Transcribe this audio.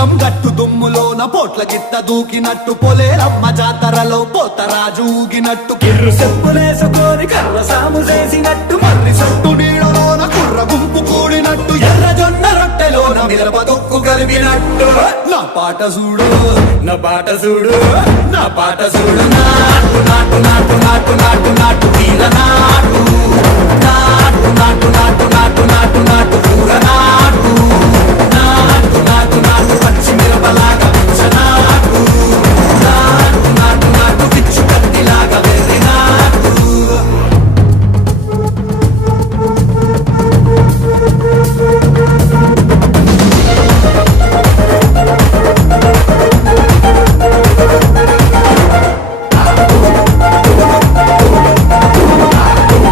పొలం గట్టు దుమ్ములోన పోట్ల గిట్ట దూకినట్టు పొలేరమ్మ జాతరలో పోతరాజు ఊగినట్టు కిర్రు చెప్పులేసుకొని కర్ర సాము చేసినట్టు మర్రి సొట్టు నీడలోన కుర్ర గుంపు కూడినట్టు ఎర్ర జొన్న రొట్టెలోన మిరప తొక్కు కలిపినట్టు నా పాట చూడు నా పాట చూడు నా పాట చూడు నాటు నాటు నాటు నాటు నాటు నాటు తీర నాటు